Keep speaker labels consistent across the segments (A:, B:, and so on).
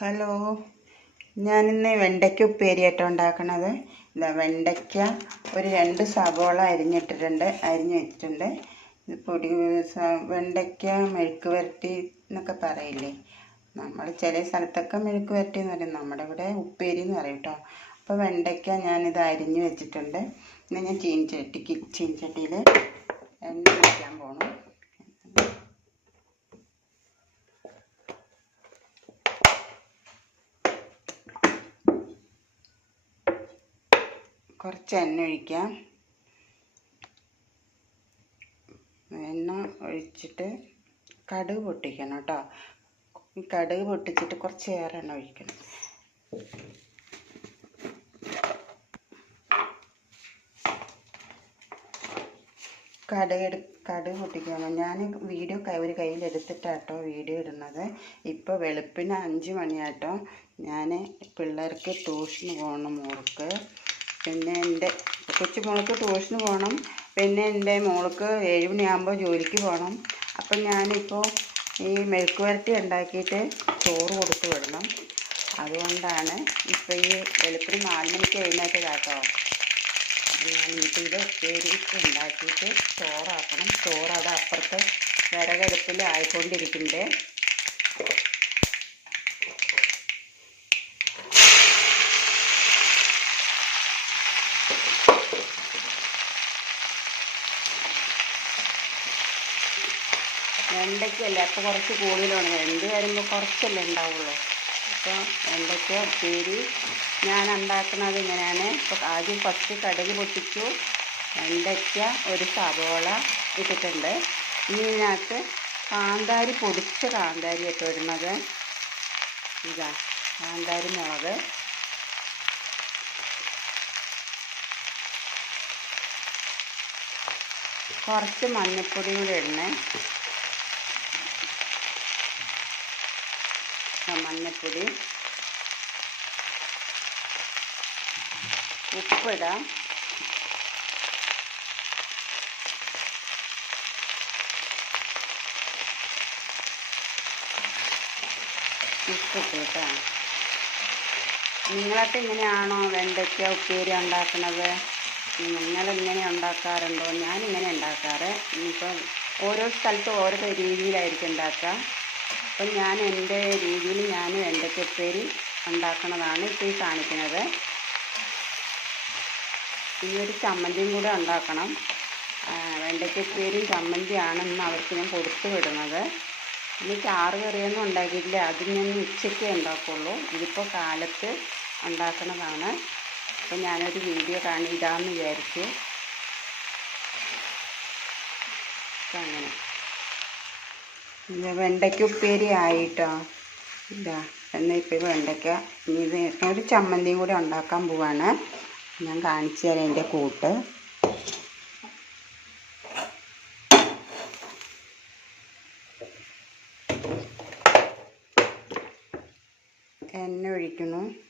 A: Hello. ഞാനിന്ന് വെണ്ടയ്ക്ക ഉപ്പേരിയായിട്ട് ഉണ്ടാക്കണത്. ഇതാ വെണ്ടയ്ക്ക ഒരു രണ്ട് സവോള അരിഞ്ഞിട്ടിട്ടുണ്ട് അരിഞ്ഞ് വെച്ചിട്ടുണ്ട്. ഇത് പൊടി വെണ്ടയ്ക്ക മെഴുക്ക് വരട്ടി എന്നൊക്കെ പറയില്ലേ? നമ്മൾ ചില സ്ഥലത്തൊക്കെ മെഴുക്ക് വരട്ടി എന്ന് പറയും. നമ്മുടെ ഇവിടെ ഉപ്പേരി എന്ന് പറയും കേട്ടോ. അപ്പോൾ വെണ്ടയ്ക്ക ഞാനിത് അരിഞ്ഞ് വെച്ചിട്ടുണ്ട്. ഇന്ന് ഞാൻ ചീനച്ചട്ടിക്ക് ചീനച്ചട്ടിയിൽ എണ്ണ ഒഴിക്കാൻ പോകണം കുറച്ച് എണ്ണ ഒഴിക്കാം. എണ്ണ ഒഴിച്ചിട്ട് കടുക് പൊട്ടിക്കണം കേട്ടോ. കടുക് പൊട്ടിച്ചിട്ട് കുറച്ച് ഏറെ എണ്ണ ഒഴിക്കണം. കടുക് കടുക് പൊട്ടിക്കണം ഞാൻ വീഡിയോ കൈ ഒരു കയ്യിലെടുത്തിട്ടാണ് കേട്ടോ വീഡിയോ ഇടുന്നത്. ഇപ്പോൾ വെളുപ്പിന് അഞ്ച് മണിയാട്ടോ. ഞാൻ പിള്ളേർക്ക് ട്യൂഷന് പോകണം മോൾക്ക്. പിന്നെ എന്റെ കൊച്ചു മോൾക്ക് ട്യൂഷന് പോകണം. പിന്നെ എന്റെ മോൾക്ക് ഏഴ് മണിയാകുമ്പോൾ ജോലിക്ക് പോകണം. അപ്പം ഞാനിപ്പോൾ ഈ മെഴുക്ക് വരട്ടി ഉണ്ടാക്കിയിട്ട് ചോറ് കൊടുത്ത് വിടണം. അതുകൊണ്ടാണ് ഇപ്പോൾ ഈ വെളുപ്പിന് നാല് മണിക്ക് എഴുന്നേറ്റതാട്ടോ ഞാൻ ഇനിയിപ്പോൾ ഇത് ഉപ്പേരി ഉണ്ടാക്കിയിട്ട് ചോറാക്കണം. ചോറ് അത് അപ്പുറത്ത് വിറകടുപ്പിൽ ആയിക്കൊണ്ടിരിക്കുന്നുണ്ട്. വെണ്ടയ്ക്കല്ലേ അപ്പോൾ കുറച്ച് കൂടുതലാണ്. വെന്ത് വരുമ്പോൾ കുറച്ചല്ലേ ഉണ്ടാവുള്ളൂ. അപ്പോൾ വെണ്ടയ്ക്ക ഉപ്പേരി ഞാൻ ഉണ്ടാക്കുന്നത് ഇങ്ങനെയാണ്. ഇപ്പോൾ ആദ്യം ഫസ്റ്റ് കടുക് പൊട്ടിച്ചു. വെണ്ടയ്ക്ക ഒരു സവോള ഇട്ടിട്ടുണ്ട്. ഇനി ഇതിനകത്ത് കാന്താരി പൊടിച്ച കാന്താരി ഇട്ട് വരുന്നത് ഇതാ കാന്താരി മുളക്. കുറച്ച് മഞ്ഞൾപ്പൊടിയും കൂടി ഇടണേ. മഞ്ഞൾപ്പൊടി ഉപ്പിടാം ഉപ്പിട്ട് നിങ്ങളൊക്കെ ഇങ്ങനെയാണോ വെണ്ടയ്ക്ക ഉപ്പേരി ഉണ്ടാക്കുന്നത് നിങ്ങളിങ്ങനെ ഉണ്ടാക്കാറുണ്ടോ? ഞാനിങ്ങനെ ഉണ്ടാക്കാറ്. ഇനിയിപ്പം ഓരോ സ്ഥലത്തും ഓരോ രീതിയിലായിരിക്കും ഉണ്ടാക്കുക. അപ്പം ഞാൻ എന്റെ രീതിയിൽ ഞാൻ വെണ്ടയ്ക്കപ്പേരി ഉണ്ടാക്കുന്നതാണ് ഇപ്പോൾ ഈ കാണിക്കുന്നത്. ഇനി ഒരു ചമ്മന്തിയും കൂടെ ഉണ്ടാക്കണം. വെണ്ടയ്ക്കപ്പേരും ചമ്മന്തിയാണ് ഇന്ന് അവർക്ക് ഞാൻ കൊടുത്തു വിടുന്നത്. ഇനി ചാറ് കറിയൊന്നും ഉണ്ടാക്കിയിട്ടില്ല. അത് ഞാൻ ഉച്ചയ്ക്കേ ഉണ്ടാക്കുള്ളൂ. ഇതിപ്പോൾ കാലത്ത് ഉണ്ടാക്കുന്നതാണ്. അപ്പോൾ ഞാനൊരു വീഡിയോ കാണി വിചാരിച്ചു. അങ്ങനെ വെണ്ടയ്ക്ക ഉപ്പേരി ആയിട്ടോ. ഇതാ എന്നാൽ ഇപ്പോൾ വെണ്ടയ്ക്ക ഇനി ഇത് ഒരു ചമ്മന്തിയും കൂടി ഉണ്ടാക്കാൻ പോവാണ്. ഞാൻ കാണിച്ചു തരാം എന്റെ കൂട്ട്. എണ്ണ ഒഴിക്കുന്നു.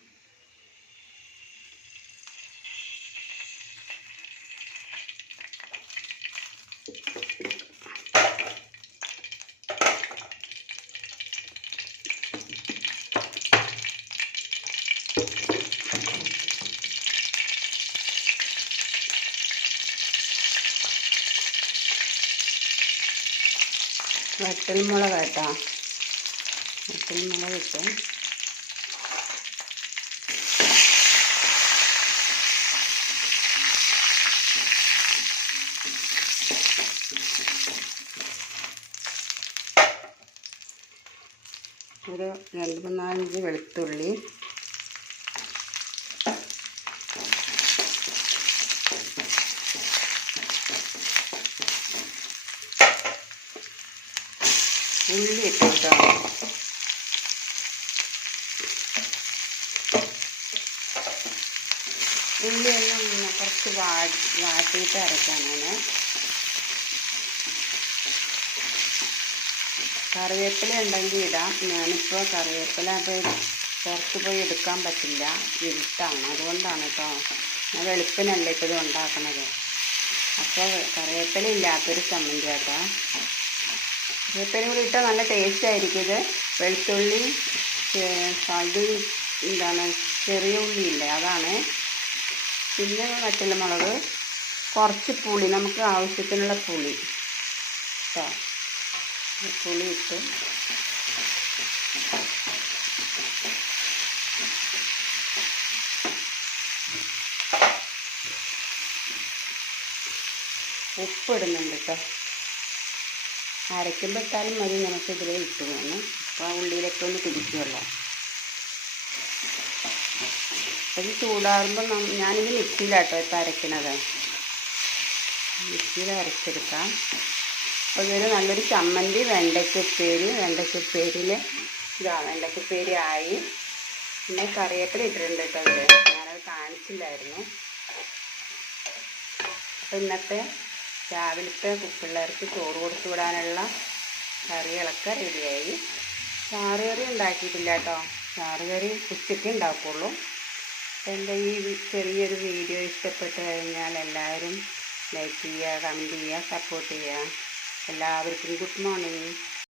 A: വറ്റൽമുളക് കേട്ടോ വറ്റൽമുളക് ഇട്ട് ഒരു രണ്ട് മൂന്നാലഞ്ച് വെളുത്തുള്ളി ഉള്ളി ഇട്ടിട്ടോ ഉള്ളി ഒന്ന് കുറച്ച് വാടി വാട്ടിയിട്ട് അരയ്ക്കാനാണ് കറിവേപ്പില ഉണ്ടെങ്കിൽ ഇടാം. ഞാനിപ്പോൾ കറിവേപ്പില പോയി പുറത്ത് പോയി എടുക്കാൻ പറ്റില്ല. ഇരുട്ടാണ്. അതുകൊണ്ടാണ് കേട്ടോ. ഞാൻ വെളുപ്പിനല്ലേ ഇപ്പോൾ ഇത് ഉണ്ടാക്കണത്. അപ്പോൾ കറിവേപ്പില ഇല്ലാത്തൊരു ചമ്മന്തി കേട്ടോ കറിവേപ്പില കൂടി ഇട്ടാൽ നല്ല ടേസ്റ്റ് ആയിരിക്കും ഇത്. വെളുത്തുള്ളി അത് എന്താണ് ചെറിയ ഉള്ളി ഇല്ലേ അതാണ്. പിന്നെ വറ്റൽമുളക് കുറച്ച് പുളി നമുക്ക് ആവശ്യത്തിനുള്ള പുളി. കേട്ടോ പുളി ഇട്ട്. ഉപ്പ് ഇടുന്നുണ്ട് കേട്ടോ അരയ്ക്കുമ്പോൾ മതി നമുക്ക് ഇതിൽ ഇട്ട് വേണം. അപ്പോൾ ആ ഉള്ളിയിലൊക്കെ ഒന്ന് പിടിക്കുമല്ലോ അത് ചൂടാകുമ്പോൾ ഞാനിത് മിക്സിയിലാട്ടോ ഇപ്പം അരയ്ക്കണത് മിക്സിയിൽ അരച്ചെടുക്കാം. അതൊരു നല്ലൊരു ചമ്മന്തി വെണ്ടയ്ക്കുപ്പേരി വെണ്ടയ്ക്കുപ്പേരിൽ ഇതാ വെണ്ടയ്ക്കുപ്പേരി ആയി. പിന്നെ കറിവേപ്പില ഇട്ടിട്ടുണ്ട് കേട്ടോ അതിൽ ഞാനത് കാണിച്ചില്ലായിരുന്നു. അപ്പം ഇന്നത്തെ രാവിലത്തെ പിള്ളേർക്ക് ചോറ് കൊടുത്തു വിടാനുള്ള കറികളൊക്കെ റെഡിയായി. ചാറ് കറി ഉണ്ടാക്കിയിട്ടില്ല കേട്ടോ. ചാറ് കറി ഉച്ചയ്ക്ക് ഉണ്ടാക്കുള്ളൂ. എന്റെ ഈ ചെറിയൊരു വീഡിയോ ഇഷ്ടപ്പെട്ട് കഴിഞ്ഞാൽ എല്ലാവരും ലൈക്ക് ചെയ്യുക കമന്റ് ചെയ്യുക സപ്പോർട്ട് ചെയ്യുക. എല്ലാവർക്കും ഗുഡ് മോർണിംഗ്.